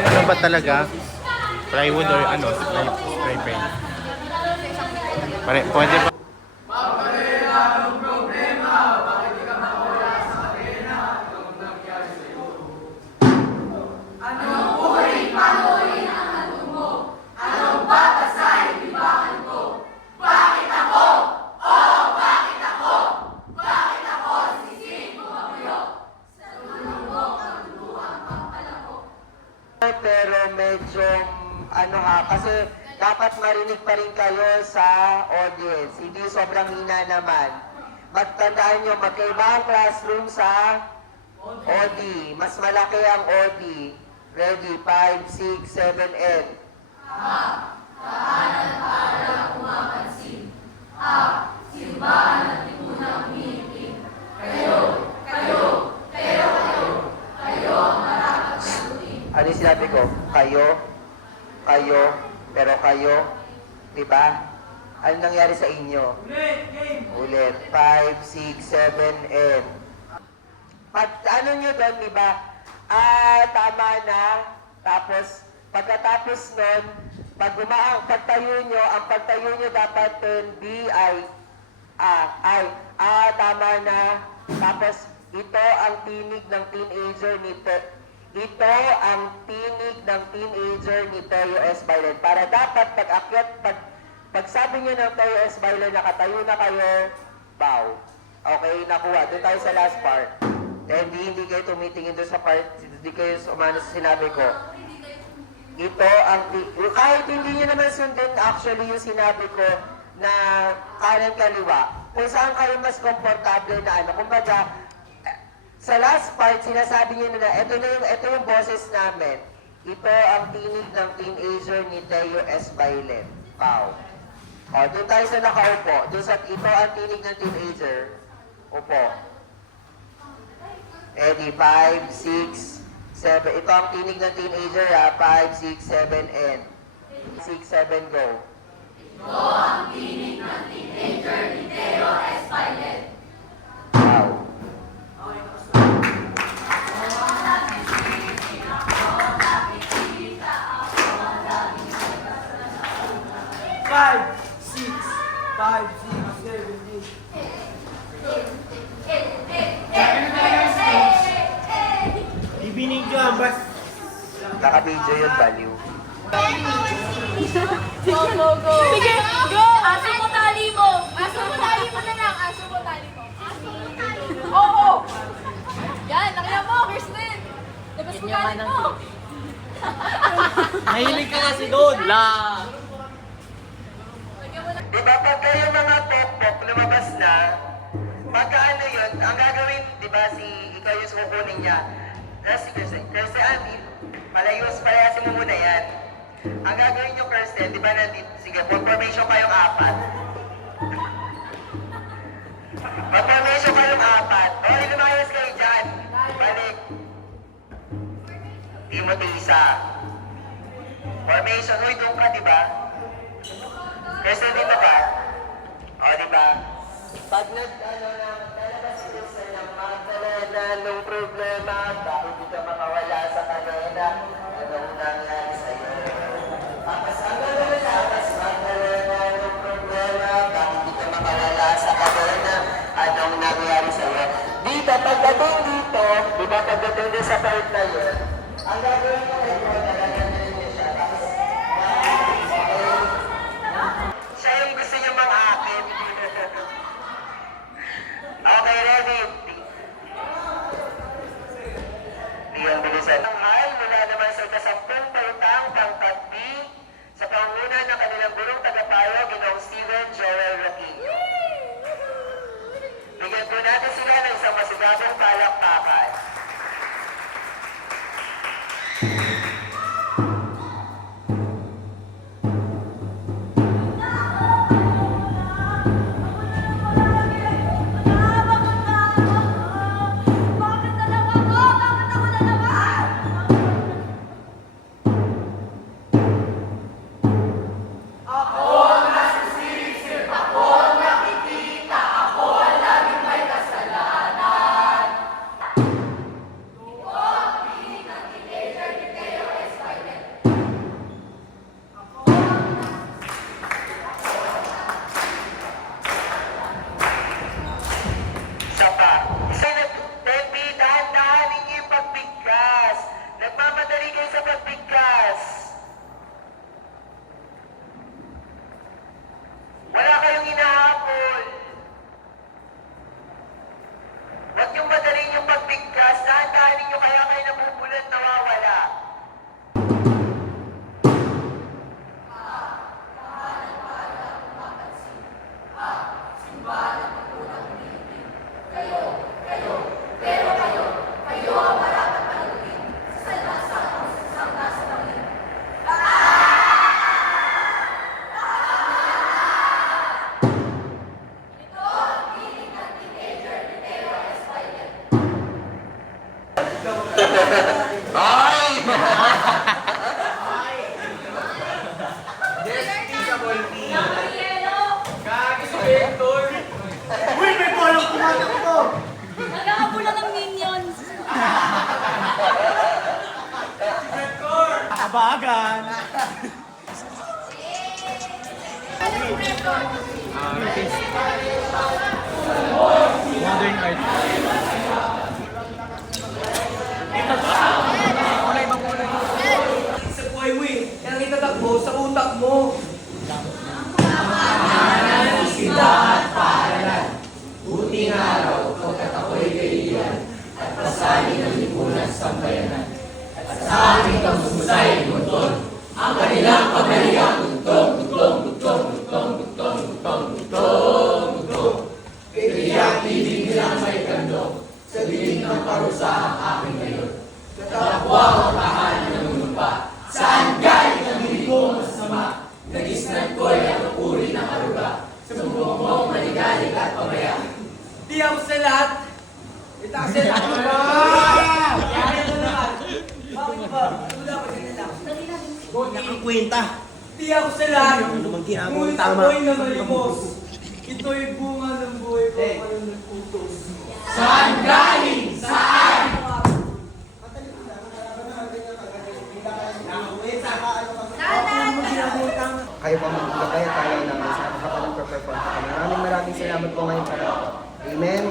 Ano ba talaga? Plywood or ano? Spray paint? Pwede ba? Pero medyo ano ha, kasi dapat marinig pa rin kayo sa audience. Hindi sobrang hina naman. Magtandaan nyo, magkaiba ang classroom sa OD. Mas malaki ang OD. Ready? 5, 6, 7, and. Tahanan para umapansin. Simbahan at lipunang meeting. Kayo ang marapat sagutin. Ano yung sinabi ko? Kayo, pero kayo, di ba? Ano nangyari sa inyo? Ulit. 5, 6, 7, and. Ano nyo doon, di ba? Tama na. Tapos, pagkatapos nun, pagtayo nyo dapat tama na. Tapos, ito ang tinig ng teenager nito. Ito ang tinig ng teenager ni Teo S. Bailen. Para dapat pag sabi nyo ng Teo S. Bailen, nakatayo na kayo, bow. Okay, nakuha. Doon tayo sa last part. Hindi kayo tumitingin doon sa part, hindi kayo umano sa sinabi ko. Ito ang, kahit hindi nyo naman sundin actually yung sinabi ko na kanan kaliwa, kung saan kayo mas komportable na ano, kumbaga, sa last part, sinasabi niyo na ito yung boses namin. Ito ang tinig ng teenager ni Teo S. Bailen. Wow. O, doon tayo sa nakaupo. Ito ang tinig ng teenager. Upo. Eddie, 5, 6, 7. Ito ang tinig ng teenager, ha? 5, 6, 7, and. 6, 7, go. Ito ang tinig ng teenager ni Teo S. Bailen. Wow. Five, six, 7, 8. Ibinig ko ang bas. Naka-video yung value. Go! Sige, go! Aso mo tali mo! Aso mo tali mo na lang! Aso mo tali mo! Oo! Yan, nakaya mo, Kirsten! Labas mo tali mo! Mahilig ka kasi doon. Diba pag kayo mga pop-pop lumabas na, pagka ano yun, ang gagawin, diba ikaw yung sukunin niya. Kasi palayasin mo muna yan. Ang gagawin nyo, Kirsten, diba nandito, sige, formation kayong 4. Mag-formation kayong 4. O, lumayas kayo dyan. Balik. Timothy isa. Formation, uy, doon ka, diba? Kirsten, dito ba? O, diba? Pag lalabas ko sa ng Magdalena nung problema, bakit di ka makawala sa kanila? Anong nangyari sa'yo? Tapos ang lalabas, Magdalena nung problema, bakit di ka makawala sa kanila? Anong nangyari sa'yo? Dito, pagdating dito, diba pagdating din sa part na yun, ang gagawin ko rin ko, nalagyan niyo siya. Tapos, siya yung gusto niyo mang-akit. Okay, ready? Diyan, bilisan. Ang hal, mula naman sa kasampung pautang pangkat B, sa panguna ng kanilang gurong tagapayo, Ginoong Steven Joel Rocky. Bigyan po natin sila ng isang masigabong palakpakan. Ay! Uy, may bolong tumatakbo! Nagkakabulan ng minions. Abagan! Modern art. Sa buhay mo eh. Kaya itatakbo sa utak mo. Di ako sa lahat. Itaas sa lahat. Yari na naman. Bakit ba? Ano dapat yun lang? Nakakwenta. Di ako sa lahat. Ano naman ginagawa Ngunit tama? ako'y namalimos. Ito'y bunga ng buhay ko. Kayo nagputos. Kayo pa magkakaya tayo ng sa makapalang perform pa kami. Maraming salamat po ngayon para. Amen?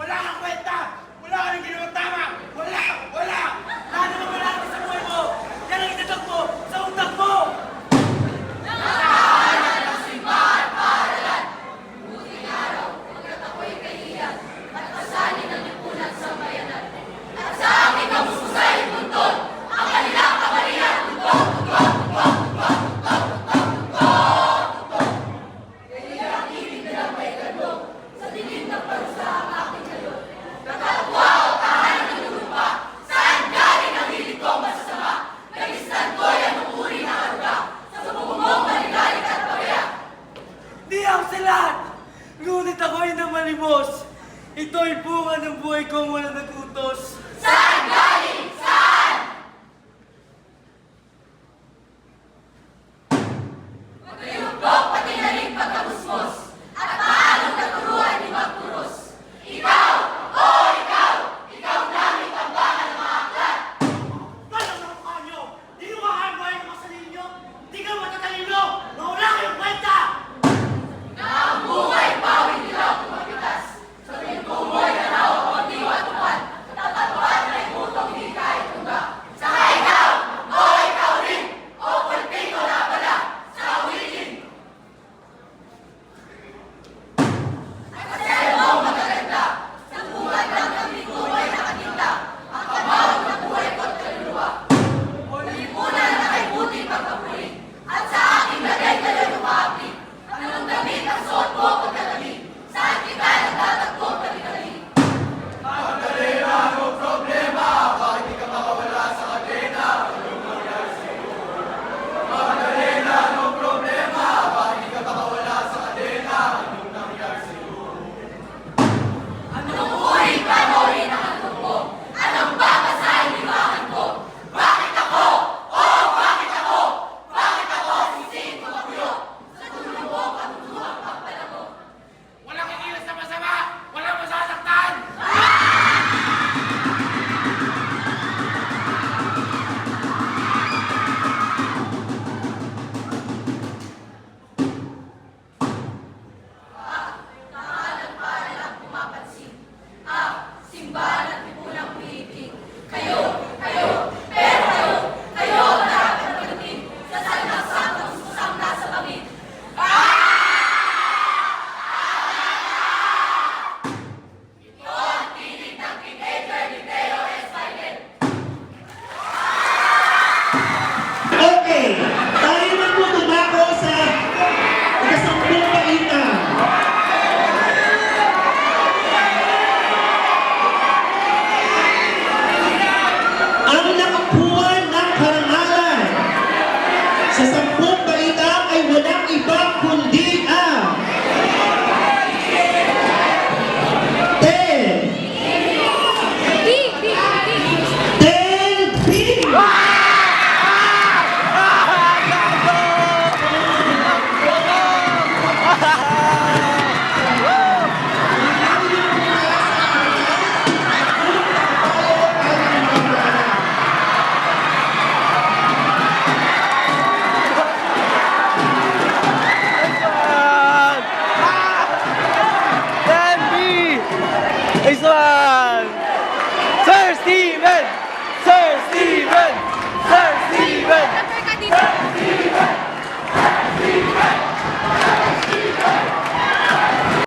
Wala kang kwenta! Wala ka nang ginawang tama! Wala! Wala! Lahat naman malaki sa buhay mo! Yan ang itatak mo sa utak mo! Di ako sa lahat! Ngunit ako'y namalimos! Ito'y bunga ng buhay kong walang nagutos! Paano ang mukha nyo? Di nyo makakagawa yung mga sarili nyo? Di ka matatalino! Nawala kayong kwenta! Sa Nice one!